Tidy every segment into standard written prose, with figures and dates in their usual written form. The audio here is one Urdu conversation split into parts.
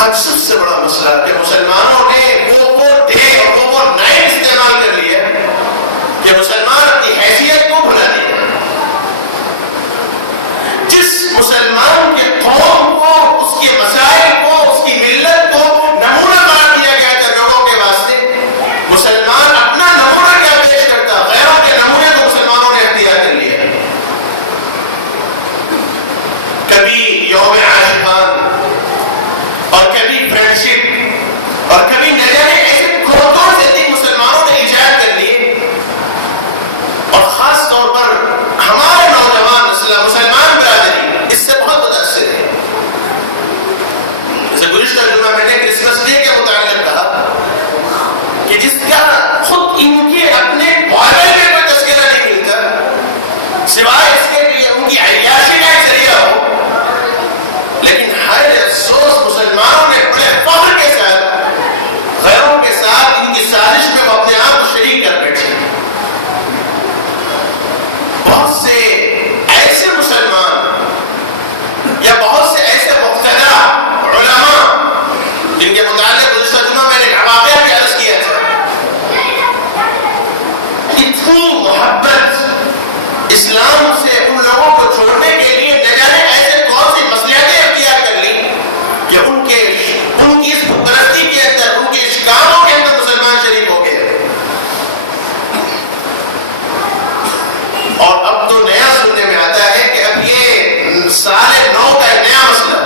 آج سب سے بڑا مسئلہ کہ مسلمانوں نے وہ ڈے اور وہ نائٹ استعمال کر لیا کہ مسلمان اپنی حیثیت کو بھلا دیا. جس مسلمان کے قوم کو، اس کے مسائل کو، اس کی ملت کو نمونہ قرار دیا گیا تھا لوگوں کے واسطے، مسلمان اپنا نمونہ کیا پیش کرتا، غیروں کے نمونے کو مسلمانوں نے اختیار کر لیا. کبھی یوم عاشقان اور کبھی فرینڈ شپ اور کبھی نہ جانے ایسے کھوتوں سے دن مسلمانوں نے ایجاد کر لیے. اور خاص طور پر ہمارے نوجوان مسلمان برادری اس سے بہت متاثر ہے. جیسے گزشتہ جمعہ میں نے کرسمس ڈے کے متعلق کہا کہ جس کا خود ان کے اپنے بائبل میں کوئی تذکرہ نہیں ملتا سوائے اس کے لیے ان کی عیاشی کا ایک ذریعہ ہو، لیکن ہر افسوس مسلمانوں نے بڑے فخر کے ساتھ غیروں کے ساتھ ان کی سازش میں وہ اپنے آپ کو شریک کر بیٹھے. بہت سے ایسے مسلمان یا بہت سے ایسے مقتدی علماء جن کے متعلق گزشتہ جمعہ میں نے ایک واقعہ بھی عرض کیا تھا، اتنی محبت اسلام سے ان لوگوں کو چھوڑنے کے لیے نہ جانے ایسے کون سی مصلحتیں اختیار کر لی کہ ان کی اس پرستی کے اندر، ان کے اشکالوں کے اندر مسلمان شریک ہو گئے. اور اب تو نیا سننے میں آتا ہے کہ اب یہ سال نو کا ایک نیا مسئلہ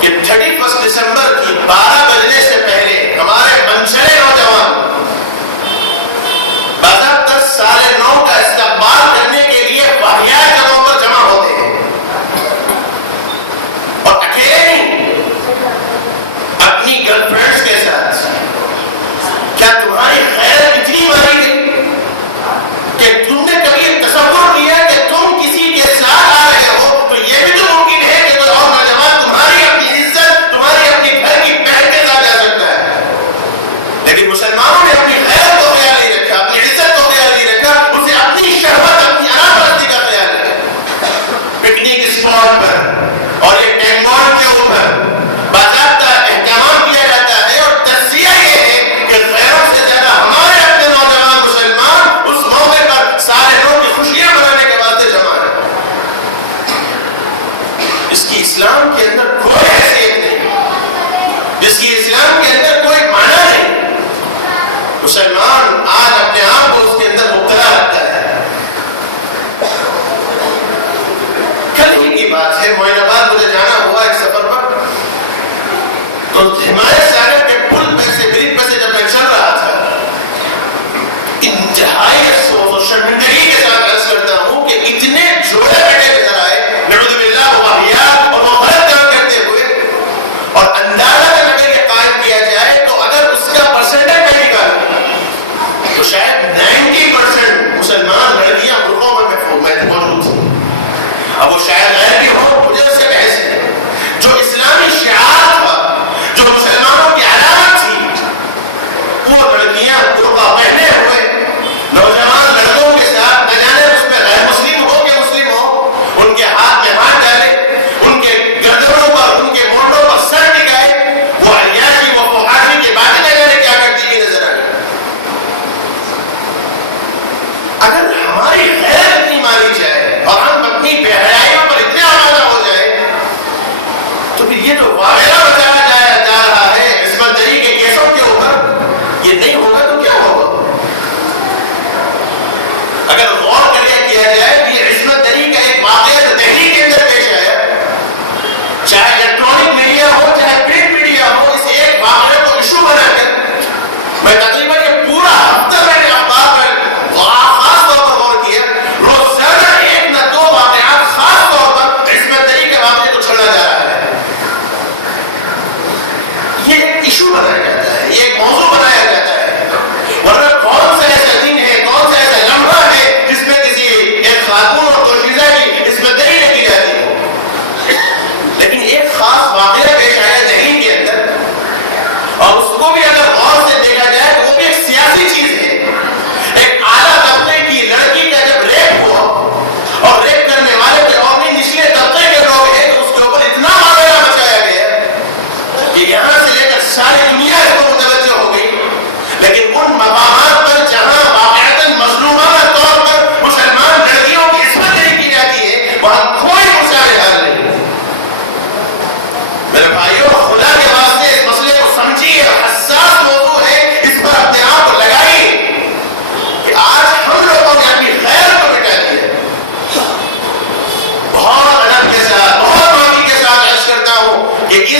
کہ 31 دسمبر کی 12 بجنے سے پہلے ہمارے بنچڑے نوجوان باضابطہ سال نو کا استقبال کرنے کے لیے واحد جگہوں پر جمع ہوتے ہیں. اور اکیلے نہیں، اپنی گرل فرینڈز کے ساتھ. کیا تمہاری غیرت اتنی ماری گئی کہ تم نے کبھی تصور کیا کہ تم کسی کے ساتھ آ رہے ہو تو یہ بھی تو ممکن ہے کہ کوئی اور نوجوان تمہاری اپنی عزت، تمہاری اپنی گھر کی بہن کے ساتھ جا سکتا ہے. لیکن مسلمانوں نے اپنی غیرت کو خیال نہیں رکھا، اپنی عزت کو خیال نہیں رکھا، اسے اپنی شہوت، اپنی اناپرستی کا خیال رکھا. پکنک اسپاٹ پر اور یہ ٹینگون کے اوپر باضابطہ اہتمام کیا جاتا ہے اور تجزیہ یہ ہے کہ غیروں سے زیادہ ہمارے اپنے نوجوان مسلمان اس موقع پر سارے لوگ کی خوشیاں منانے کے واسطے جمع ہیں. اس کی اسلام کے اندر کوئی حیثیت نہیں، جس کی اسلام کے اندر کوئی معنی نہیں. مسلمان آج اپنے آپ کو اس کے اندر مبتلا رکھتا ہے. کل ہی کی بات ہے، معین آباد مجھے جانا ہوا ایک سفر پر، تو ہمایت ساگر کے پل پہ سے، برج پہ سے جب میں چل رہا تھا، انتہائی افسوس اور شرمندگی کے ساتھ عرض کرتا ہوں کہ اتنے جوڑے بیٹے نظر آئے نعوذ باللہ واہیات اور وہ غلط کام کرتے ہوئے. اور اندازہ اگر یہ قائم کیا جائے تو اگر اس کا پرسنٹیج میں نکالوں تو شاید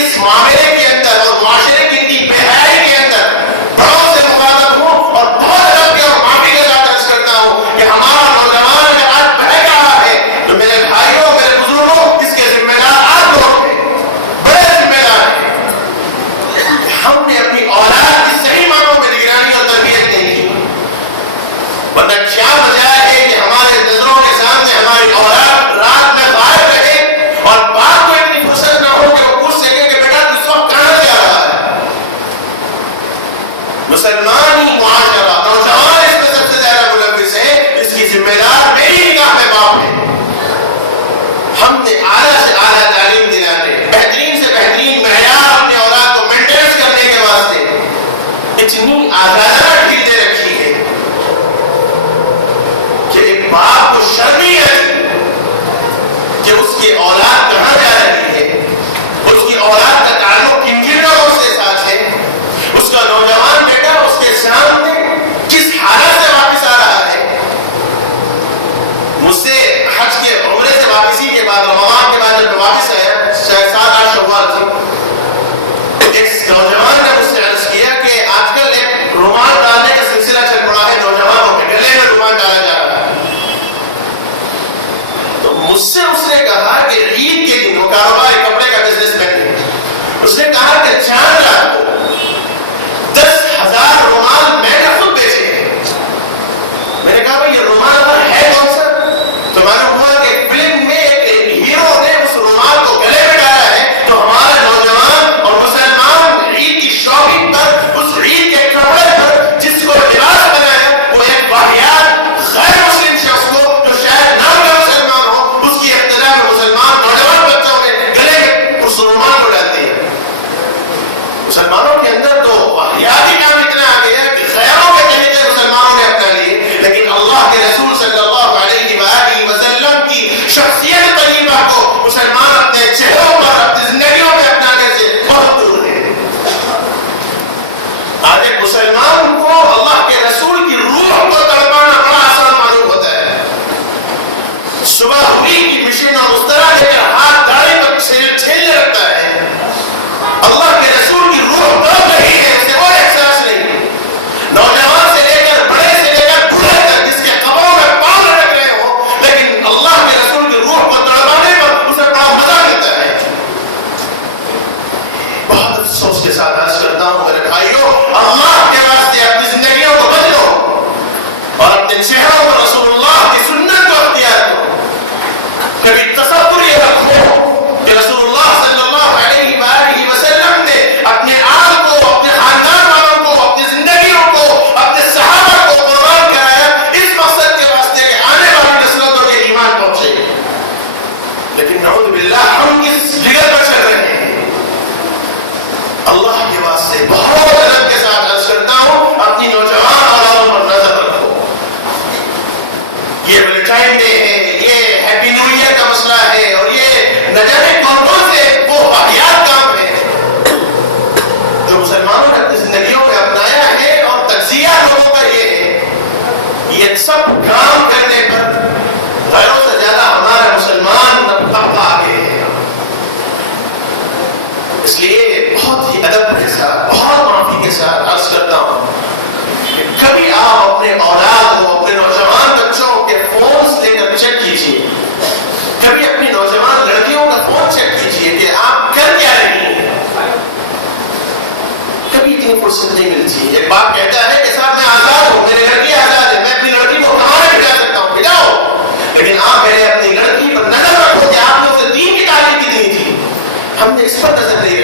اس معاملے کے اندر اور معاشرے کی اتنی بے حیائی کے اندر بڑوں سے مخاطب ہوں اور بہت رب کے اور معافی کے ساتھ عرض کرتا ہوں کہ ہمارا نوجوان اگر آج بہک رہا ہے تو میرے بھائیوں میرے بزرگوں اس کے ذمہ دار آپ لوگ ہیں، بڑے ذمہ دار ہیں۔ ہم نے اپنی اولاد کی صحیح معنوں میں نگرانی اور تربیت نہیں کی، ورنہ کیا وجہ ہے کہ ہمارے نظروں کے سامنے ہماری اولاد رات میں غائب رہے اور باپ کو اتنی فرصت نہ ہو کہ وہ پوچھ سکے کہ بیٹا تو اس وقت کہاں جا رہا ہے۔ مسلمان ہی معاشرہ نوجوان اس میں سب سے زیادہ ملوث ہے، اس کی ذمہ دار میری نگاہ میں باپ ہے۔ ہم نے اعلیٰ سے اعلیٰ تعلیم دلانے، بہترین سے بہترین معیار اپنے اولاد کو مینٹینس کرنے کے واسطے اتنی آزادانہ ڈھیل دے رکھی ہے کہ ایک باپ کو شرم ہی ہے کہ اس کی اولاد کہاں جا رہی ہے، اس کی اولاد کا تعلق کن کن لوگوں سے ساتھ ہے، اس کا نوجوان بیٹا اس کے سامنے کس حالت سے واپس آ رہا ہے۔ مجھ سے حج کے عمرے سے واپسی کے بعد رمضان کے بعد جب واپس آیا، شاید 7-8 شوال تھی، ایک نوجوان نے مجھ سے عرض کیا کہ آج کل ایک رومال ڈالنے کا سلسلہ چل پڑا ہے، نوجوانوں کے گلے میں رومال ڈالا جا رہا ہے۔ تو مجھ سے اس نے کہا کہ عید کے دن، وہ کاروباری کپڑے کا بزنس مین ہے، اس نے کہا کہ چاند رات کو 10,000 رومال میں نے خود بیچے ہیں۔ میں نے کہا بھائی یہ رومال ہے کون سا؟ تو معلوم ہوا کہ فلم میں ایک ہیرو نے اس رومال کو گلے میں ڈالا ہے، تو ہمارے نوجوان اور مسلمان عید کی شاپنگ پر، اس عید کے کپڑے پر جس کو لباس بنایا وہ ایک واحد غیر مسلم شخص کو جو شاید نام کا مسلمان ہو، اس کی ابتدا میں مسلمان نوجوان بچوں نے گلے میں اس رومال کو ڈال دیا۔ مسلمانوں کے اندر تو واحدی کام اتنا آ گیا کہ خیروں کے طریقے مسلمانوں نے اپنا لیے، لیکن اللہ کے رسول صلی اللہ علیہ وآلہ وسلم کی شخصیت طیبہ کو مسلمان اپنے چہروں پر اپنی زندگیوں میں اپنانے سے بہت دور ہے۔ آج ایک مسلمان کو اللہ کے رسول کی روح کو تڑپانا بڑا آسان معلوم ہوتا ہے۔ صبح ہوئی کی مشین اور اس طرح لے کر ہاتھ داڑھی پر چھیلنے لگتا ہے، اللہ کے رسول کی روح تڑپ رہی ہے، اسے کوئی احساس نہیں۔ نوجوان سے لے کر بڑے سے لے کر بوڑھے تک جس کے قبروں میں پاؤں لٹک رہے ہوں، لیکن اللہ کے رسول کی روح کو تڑپانے پر اسے بڑا مزہ ملتا ہے۔ بہت افسوس کے ساتھ عرض کرتا ہوں میرے بھائیوں، اللہ کے واسطے اپنی زندگیوں کو بدلو اور اپنے چہروں پر رسول اللہ کی سنت کو اختیار کرو۔ کبھی تصور یہ رکھو کہ رسول اللہ صلی اللہ علیہ وآلہ وسلم نے اپنے آپ کو، اپنے خاندان والوں کو، اپنی زندگیوں کو، اپنے صحابہ کو قربان کرایا اس مقصد کے واسطے کہ آنے والی نسلوں کو یہ ایمان پہنچے، لیکن نعوذ باللہ ہم کس جگر پر چل رہے ہیں۔ اللہ کے واسطے بہت ادب کے ساتھ عرض کرتا ہوں، اپنی نوجوان اولادوں پر نظر رکھو۔ یہ ویلنٹائن ڈے ہے، یہ ہیپی نیو ایئر کا مسئلہ ہے، اور یہ نہ جانے کون کون سے وہ واحد کام ہے جو مسلمانوں نے اپنی زندگیوں میں اپنایا ہے، اور تجزیہ لوگوں کا یہ ہے۔ یہ سب کام کرنے پر غیروں سے زیادہ ہمارا مسلمان طبقہ آگے ہے۔ اس لیے بہت ہی ادب کے ساتھ، بہت معافی کے ساتھ عرض کرتا ہوں کہ کبھی آپ اپنے اولاد کو، اپنے نوجوان بچوں کے فونز لے کر چیک کیجیے، کبھی اپنی نوجوان لڑکیوں کا فون چیک کیجیے کہ آپ کر کیا رہی ہیں۔ کبھی اتنی فرصت نہیں ملتی۔ ایک باپ کہتا ہے کہ صاحب میں آزاد ہوں، میری لڑکی آزاد ہے، میں اپنی لڑکی کو کہاں نہیں بھجا سکتا ہوں، بھجاؤ، لیکن آپ پہلے اپنی لڑکی پر نظر رکھو کہ آپ نے اسے دین کی تعلیم کتنی تھی۔ ہم نے اس پر نظر نہیں